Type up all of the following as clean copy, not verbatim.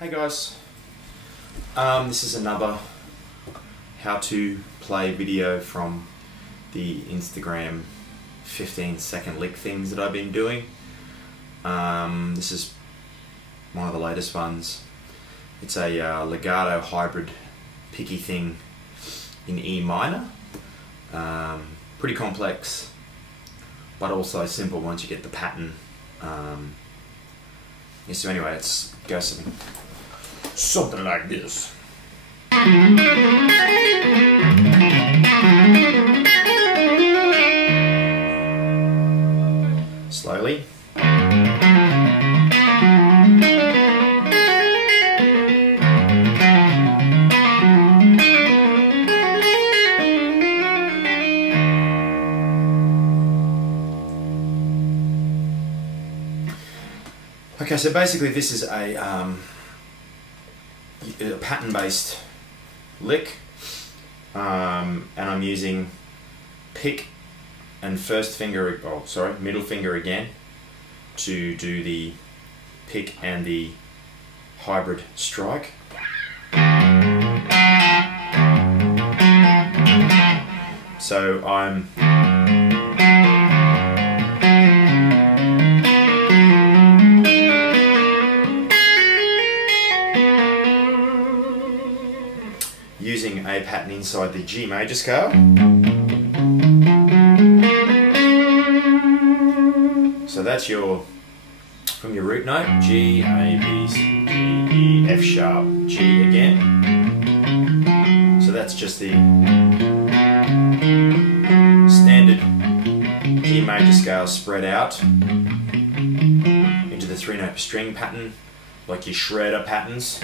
Hey guys, this is another how to play video from the Instagram 15-second lick things that I've been doing. This is one of the latest ones. It's a legato hybrid picky thing in E minor. Pretty complex, but also simple once you get the pattern. So anyway, let's go something like this. Slowly. Okay, so basically this is a pattern-based lick, and I'm using pick and middle finger again to do the pick and the hybrid strike. So I'm using a pattern inside the G major scale. So that's from your root note, G, A, B, C, D, E, F sharp, G again. So that's just the standard G major scale spread out into the 3-note per string pattern, like your shredder patterns.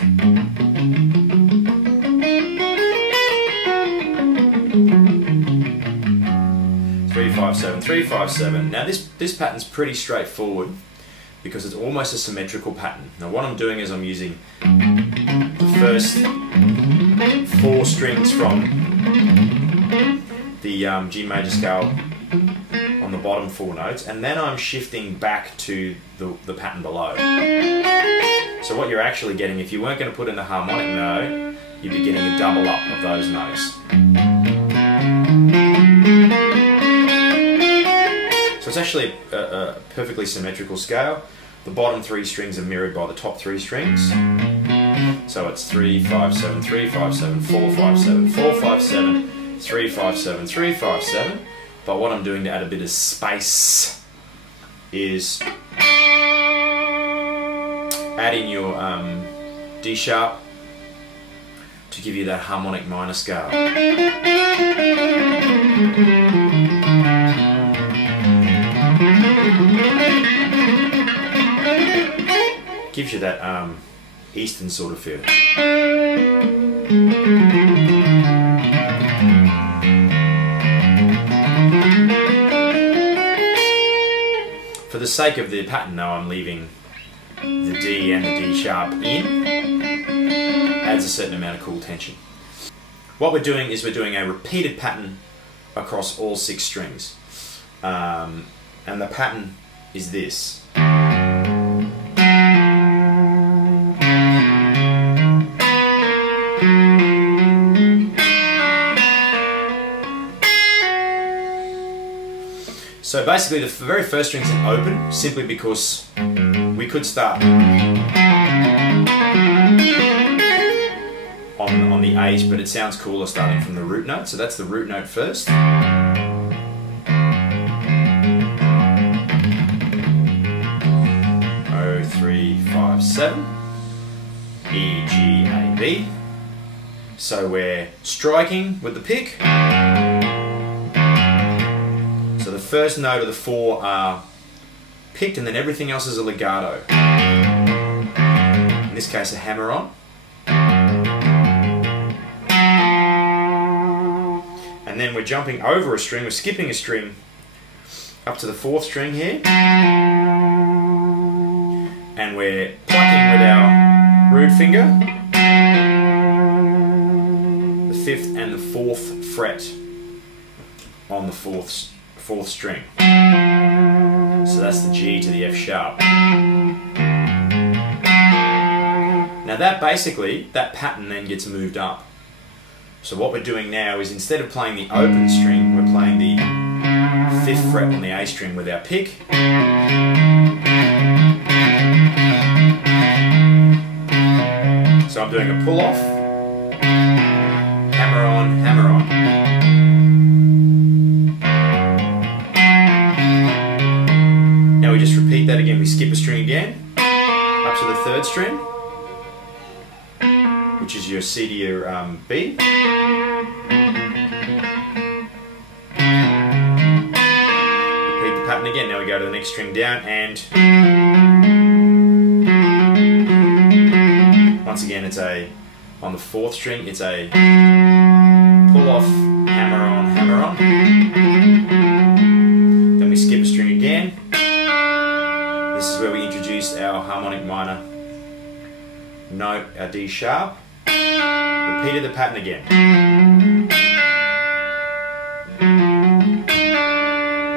3-5-7, 3-5-7. Now this pattern's pretty straightforward because it's almost a symmetrical pattern. Now what I'm doing is I'm using the first 4 strings from the G major scale on the bottom 4 notes, and then I'm shifting back to the pattern below. So what you're actually getting, if you weren't going to put in the harmonic note, you'd be getting a double up of those notes. So it's actually a perfectly symmetrical scale. The bottom 3 strings are mirrored by the top 3 strings. So it's 3-5-7, 3-5-7, 4-5-7, 4-5-7, 3-5-7, 3-5-7. But what I'm doing to add a bit of space is adding your D sharp to give you that harmonic minor scale. Gives you that Eaton sort of feel. For the sake of the pattern though, I'm leaving the D and the D sharp in. Adds a certain amount of cool tension. What we're doing is we're doing a repeated pattern across all 6 strings. And the pattern is this. So basically the very first string's an open, simply because we could start on the 8, but it sounds cooler starting from the root note, so that's the root note first. 3-5-7, E, G, A, B. So we're striking with the pick. So the first note of the 4 are picked, and then everything else is a legato. In this case, a hammer-on. And then we're jumping over a string, we're skipping a string up to the 4th string here. And we're plucking with our root finger the 5th and the 4th fret on the 4th string. So that's the G to the F sharp. Now Now that basically, that pattern then gets moved up. So what we're doing now is instead of playing the open string, we're playing the 5th fret on the A string with our pick. So I'm doing a pull off, hammer on, hammer on. Now we just repeat that again. We skip a string again, up to the 3rd string, which is your C to your B. Repeat the pattern again. Now we go to the next string down, and once again it's on the 4th string, it's a pull off, hammer on, hammer on. Then we skip a string again. This is where we introduce our harmonic minor note, our D sharp. Repeated the pattern again.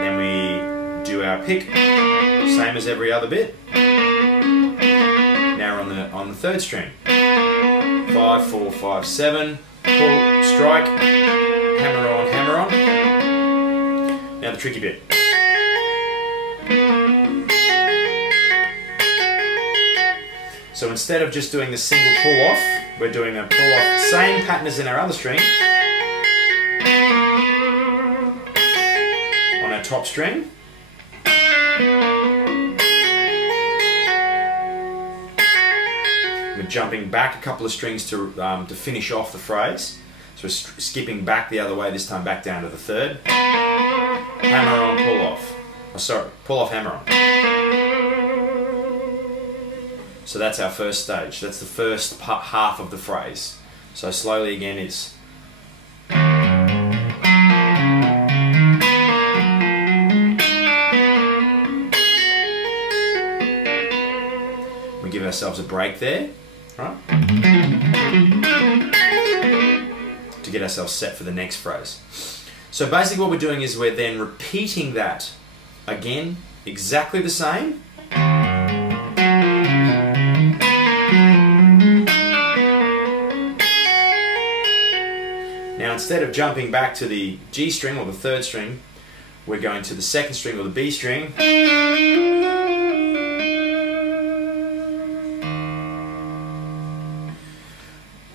Then we do our pick, same as every other bit. Now we're on the 3rd string. 5, 4, 5, 7. Pull, strike, hammer on, hammer on. Now the tricky bit. So instead of just doing the single pull off, we're doing a pull off, same pattern as in our other string, on our top string. We're jumping back a couple of strings to finish off the phrase. So we're skipping back the other way, this time back down to the 3rd. Hammer on, pull off. Oh, sorry, pull off, hammer on. So that's our first stage. That's the first half of the phrase. So slowly again it's we give ourselves a break there, right? To get ourselves set for the next phrase. So basically what we're doing is we're then repeating that again, exactly the same. Now instead of jumping back to the G string or the 3rd string, we're going to the 2nd string or the B string.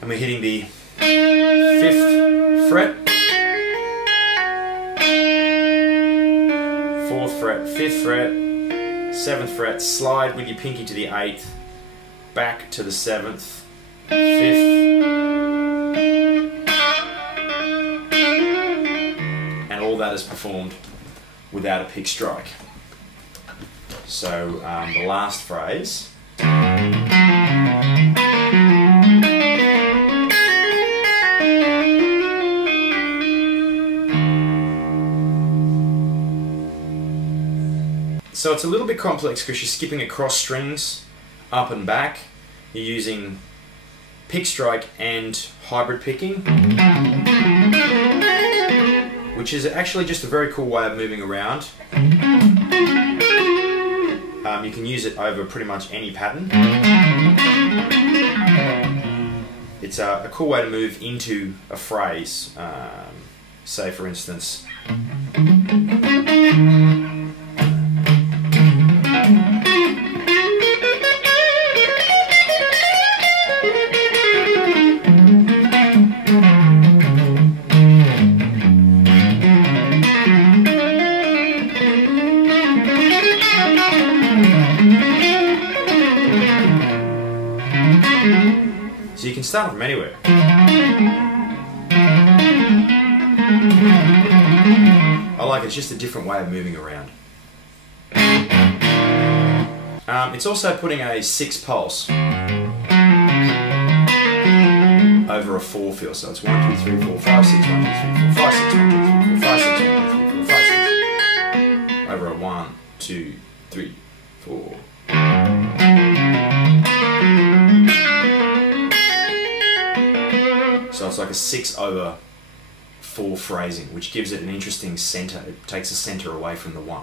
And we're hitting the 5th fret, 4th fret, 5th fret, 7th fret, slide with your pinky to the 8th, back to the 7th, 5th, and all that is performed without a pick strike. So the last phrase. So it's a little bit complex because you're skipping across strings, up and back. You're using pick strike and hybrid picking, which is actually just a very cool way of moving around. You can use it over pretty much any pattern. It's a cool way to move into a phrase. Say for instance, so you can start from anywhere. I like it, it's just a different way of moving around. It's also putting a 6 pulse over a 4 feel, so it's 1, 2, 3, 4, 5, 6, 1, 2, 3, 4, 5, 6, 1, 2, 3, 4, 5, 6, 1, 2, 3, 4, 5, 6, over a 1, 2, 3, 4. So it's like a 6 over 4 phrasing, which gives it an interesting center. It takes the center away from the 1.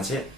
that's it.